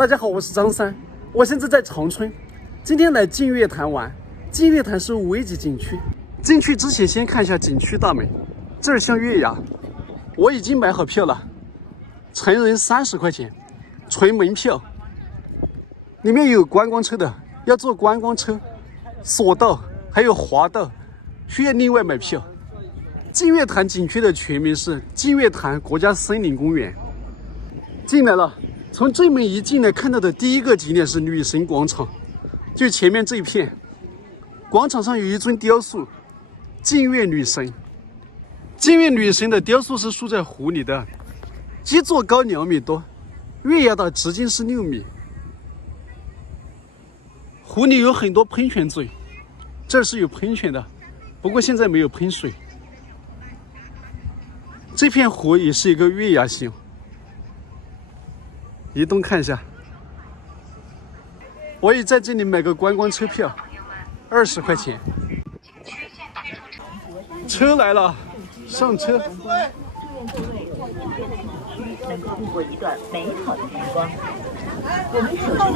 大家好，我是张三，我现在在长春，今天来净月潭玩。净月潭是5 A 级景区，进去之前先看一下景区大门，这儿像月牙。我已经买好票了，成人30块钱，纯门票。里面有观光车的，要坐观光车、索道还有滑道，需要另外买票。净月潭景区的全名是净月潭国家森林公园。进来了，从正门一进来看到的第一个景点是女神广场，就前面这一片。广场上有一尊雕塑，净月女神。净月女神的雕塑是竖在湖里的，基座高2米多，月牙的直径是6米。湖里有很多喷泉嘴，这是有喷泉的，不过现在没有喷水。这片湖也是一个月牙形。移动看一下，我也在这里买个观光车票，20块钱。车来了，上车。能够度过一段美好的时光。我们首先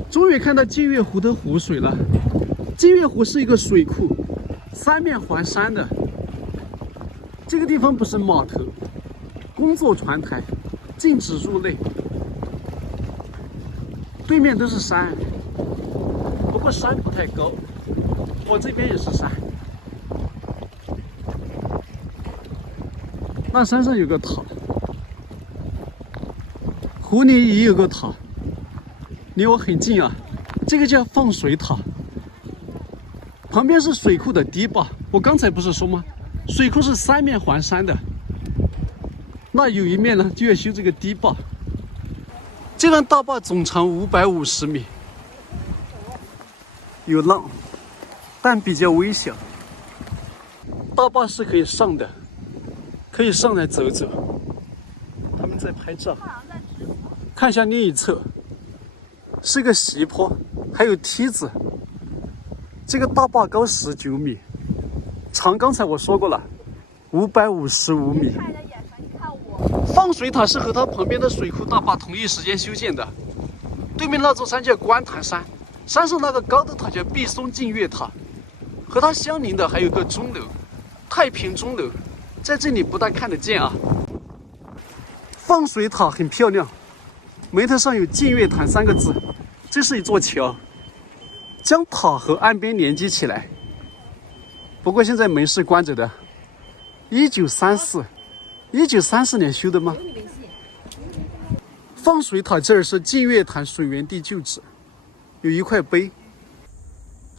是终于看到净月湖的湖水了。净月湖是一个水库，3面环山的。这个地方不是码头，工作船台，禁止入内。对面都是山，不过山不太高。我这边也是山。那山上有个塔，湖里也有个塔，离我很近啊。这个叫放水塔，旁边是水库的堤坝。我刚才不是说吗？水库是3面环山的，那有一面呢就要修这个堤坝。这段大坝总长550米，有浪，但比较微小。大坝是可以上的，可以上来走走。他们在拍照。看一下另一侧，是个斜坡，还有梯子。这个大坝高19米。长刚才我说过了，555米。放水塔是和它旁边的水库大坝同一时间修建的。对面那座山叫观潭山，山上那个高的塔叫碧松净月塔，和它相邻的还有个钟楼，太平钟楼，在这里不大看得见啊。放水塔很漂亮，门头上有净月潭3个字，这是一座桥，将塔和岸边连接起来。不过现在门是关着的。1934年修的吗？放水塔这儿是净月潭水源地旧址，有一块碑。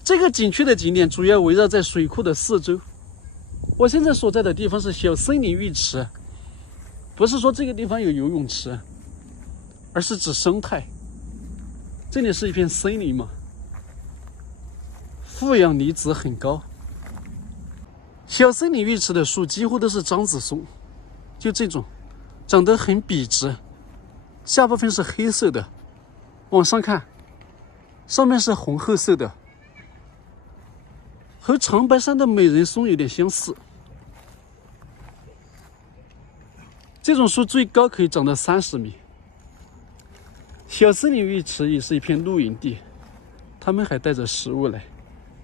这个景区的景点主要围绕在水库的4周。我现在所在的地方是小森林浴池，不是说这个地方有游泳池，而是指生态。这里是一片森林嘛，负氧离子很高。小森林浴池的树几乎都是樟子松，就这种，长得很笔直，下部分是黑色的，往上看，上面是红褐色的，和长白山的美人松有点相似。这种树最高可以长到30米。小森林浴池也是一片露营地，他们还带着食物来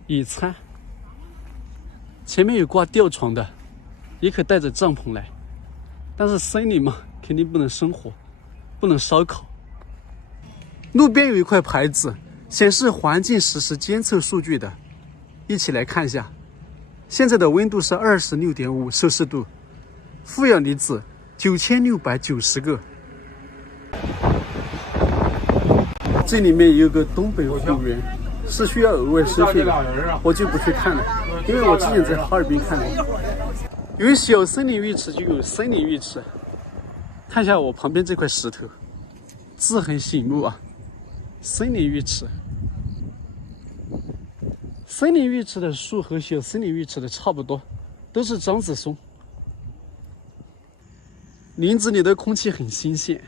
野餐。前面有挂吊床的，也可带着帐篷来，但是森林嘛，肯定不能生火，不能烧烤。路边有一块牌子，显示环境实时监测数据的，一起来看一下。现在的温度是26.5摄氏度，负氧离子9690个。这里面也有个东北虎园，是需要额外收费的，我就不去看了，因为我之前在哈尔滨看过。有小森林浴池就有森林浴池。看一下我旁边这块石头，字很醒目啊，森林浴池。森林浴池的树和小森林浴池的差不多，都是樟子松。林子里的空气很新鲜。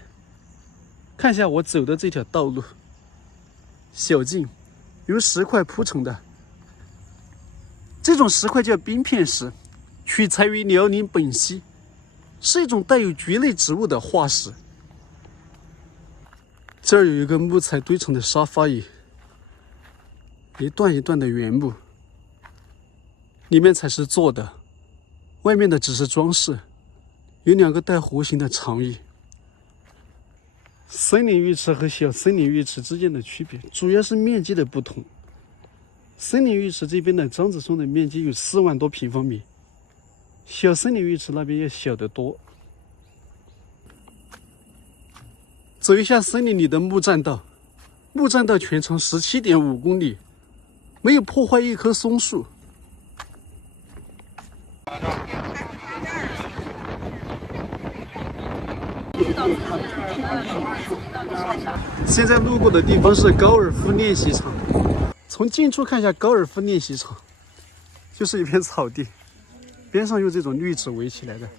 看一下我走的这条道路，小径，由石块铺成的。这种石块叫冰片石，取材于辽宁本溪，是一种带有蕨类植物的化石。这儿有一个木材堆成的沙发椅，一段一段的原木，里面才是坐的，外面的只是装饰。有2个带弧形的长椅。森林浴池和小森林浴池之间的区别，主要是面积的不同。森林浴池这边的张子松的面积有4万多平方米，小森林浴池那边要小得多。走一下森林里的木栈道，木栈道全长17.5公里，没有破坏一棵松树。现在路过的地方是高尔夫练习场，从近处看一下高尔夫练习场，就是一片草地，边上用这种绿植围起来的。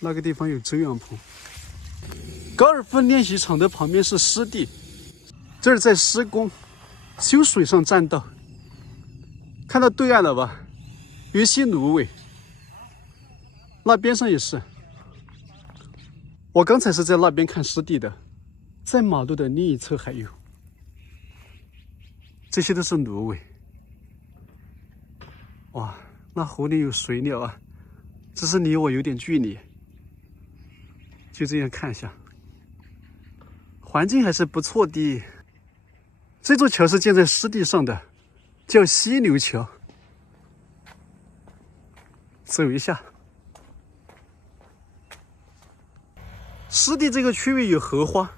那个地方有遮阳棚。高尔夫练习场的旁边是湿地，这儿在施工，修水上栈道。看到对岸了吧？有一些芦苇。那边上也是。我刚才是在那边看湿地的，在马路的另一侧还有。这些都是芦苇。哇，那湖里有水鸟啊，只是离我有点距离。就这样看一下，环境还是不错的。这座桥是建在湿地上的，叫溪流桥。走一下。湿地这个区域有荷花，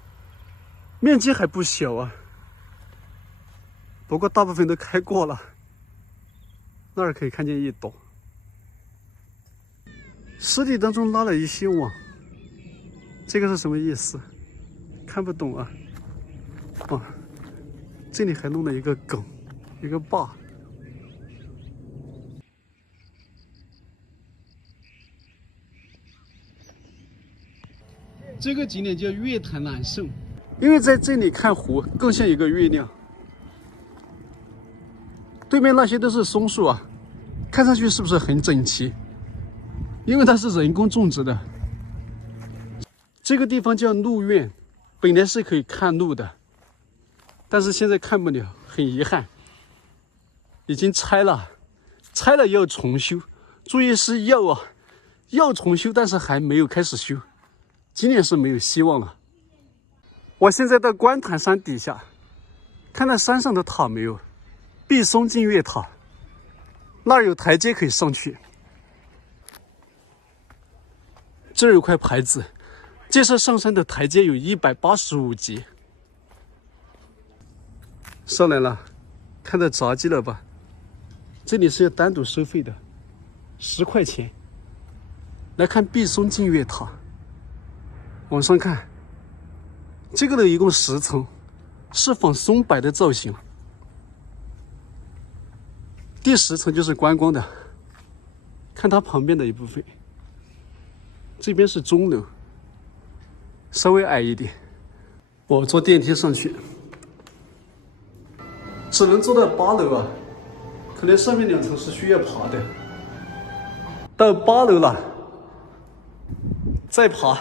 面积还不小啊，不过大部分都开过了。那儿可以看见一朵。湿地当中拉了一些网，这个是什么意思？看不懂啊。哦，这里还弄了一个梗，一个坝。这个景点叫月潭南胜，因为在这里看湖更像一个月亮。对面那些都是松树啊，看上去是不是很整齐？因为它是人工种植的。这个地方叫鹿苑，本来是可以看鹿的，但是现在看不了，很遗憾，已经拆了，拆了要重修。注意是要重修，但是还没有开始修。今年是没有希望了。我现在到观潭山底下，看到山上的塔没有？碧松净月塔，那儿有台阶可以上去。这儿有块牌子，介绍上山的台阶有185级。上来了，看到闸机了吧？这里是要单独收费的，10块钱。来看碧松净月塔。往上看，这个楼一共10层，是仿松柏的造型。第10层就是观光的，看它旁边的一部分。这边是钟楼，稍微矮一点。我坐电梯上去，只能坐到8楼啊，可能上面2层是需要爬的。到8楼了，再爬。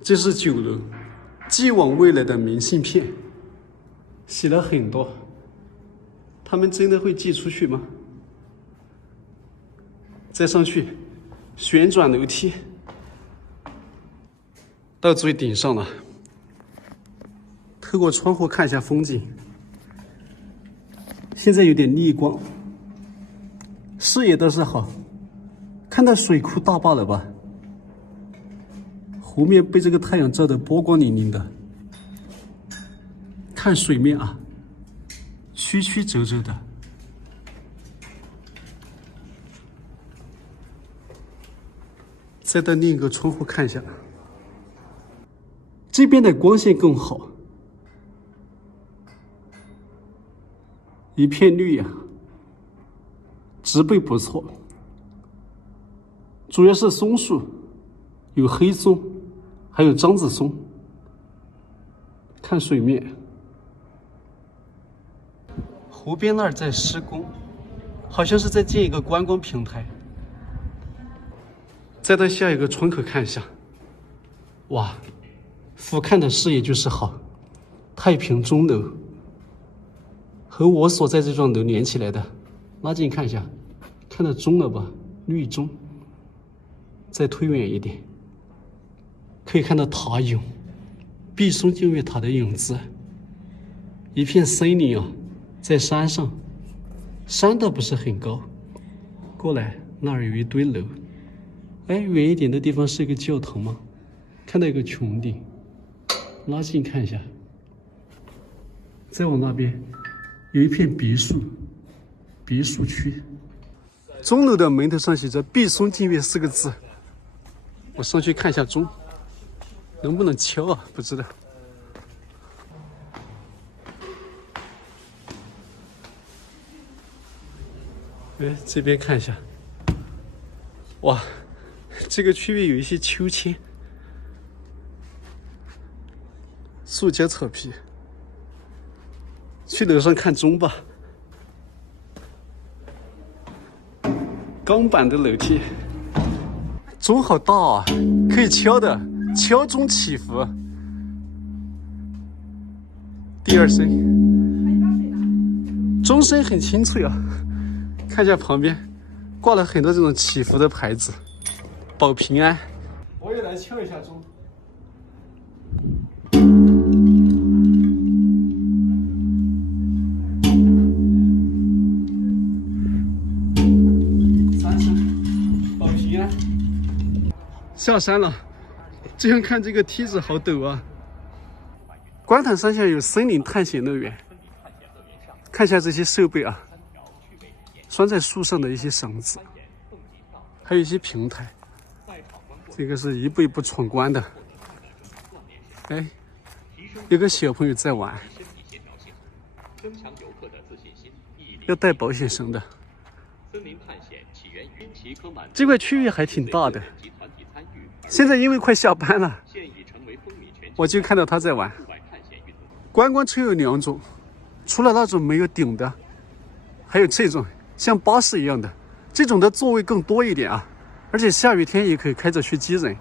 这是9楼，寄往未来的明信片，写了很多。他们真的会寄出去吗？再上去，旋转楼梯，到最顶上了。透过窗户看一下风景，现在有点逆光，视野倒是好。看到水库大坝了吧？湖面被这个太阳照得波光粼粼的，看水面啊，曲曲折折的。再到另一个窗户看一下，这边的光线更好，一片绿呀，植被不错，主要是松树，有黑松。还有张子松。看水面，湖边那儿在施工，好像是在建一个观光平台。再到下一个窗口看一下，哇，俯瞰的视野就是好。太平钟楼和我所在这幢楼连起来的，拉近看一下，看到钟了吧？绿钟。再推远一点，可以看到塔影，毕松净月塔的影子。一片森林啊，在山上，山倒不是很高。过来那儿有一堆楼，哎，远一点的地方是一个教堂吗？看到一个穹顶，拉近看一下。再往那边有一片别墅，别墅区。钟楼的门头上写着“毕松净月”4个字。我上去看一下钟，能不能敲啊？不知道。哎，这边看一下，哇，这个区域有一些秋千、塑胶草皮。去楼上看钟吧。钢板的楼梯，钟好大啊，可以敲的，敲钟祈福。第二声，钟声很清脆啊。看一下旁边，挂了很多这种祈福的牌子，保平安。我也来敲一下钟。下山了，这样看这个梯子好陡啊！观塘山下有森林探险乐园，看一下这些设备啊，拴在树上的一些绳子，还有一些平台，这个是一步一步闯关的。哎，有个小朋友在玩，要带保险绳的。这块区域还挺大的。现在因为快下班了，我就看到他在玩。观光车有2种，除了那种没有顶的，还有这种像巴士一样的，这种的座位更多一点啊，而且下雨天也可以开着去接人。